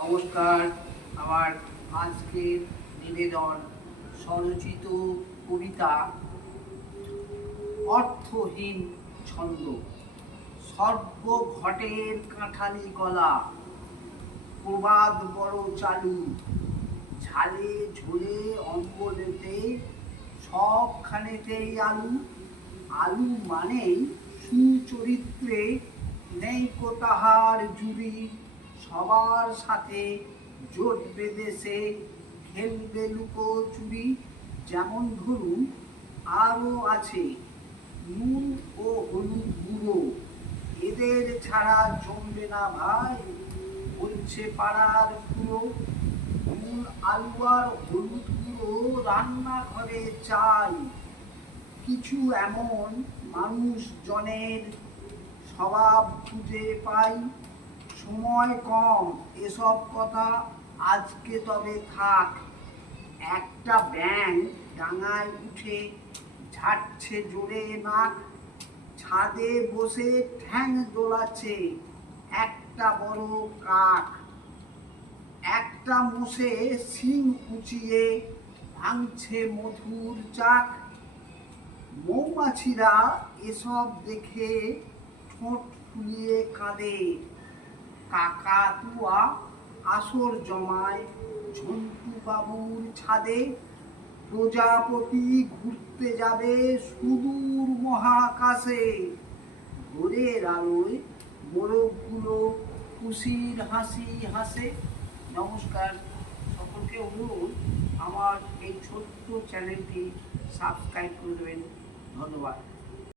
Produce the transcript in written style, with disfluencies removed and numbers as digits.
নমস্কার। আমার আজকের নিবেদন স্বরচিত কবিতা অর্থহীন ছন্দ। সর্বঘটের কাঁঠালি গলা, প্রবাদ বড় চালু, ঝালে ঝোলে অম্বলেতে সবখানেতেই আলু। আলু মানেই সুচরিত্রে, নেই কো তাহার জুড়ি, সবার সাথে জোট বেঁধেছে, খেলবে লুকোচুরি। যেমন ধরুন আরও আছে নুন ও হলুদ গুঁড়ো, এদের ছাড়া জমবে না ভাই, বলছে পাড়ার পুরো। নুন আলু আর হলুদ গুঁড়ো রান্নাঘরে চাই, কিছু এমন মানুষজনের স্বভাব খুঁজে পাই। সময় কম, এসব কথা আজকে তবে থাক। একটা ব্যাঙ ডাঙায় উঠে ঝাড়ছে জোরে নাক, ছাদে বসে ঠ্যাং দোলাচ্ছে একটা বড় কাক। একটা মোষে শিং উঁচিয়ে ভাঙছে মধুর চাক। মৌমাছিরা এসব দেখে ঠোঁট ফুলিয়ে কাঁদে। কাকাতুয়া আসর জমায় ঝন্টু বাবুর ছাদে। প্রজাপতি ঘুরতে যাবে সুদূর মহাকাশে। ভোরের আলোয় মোরগগুলো খুশির হাসি হাসে। নমস্কার, সকলকে অনুরোধ আমার এই ছোট্ট চ্যানেলটি সাবস্ক্রাইব করে দেবেন। ধন্যবাদ।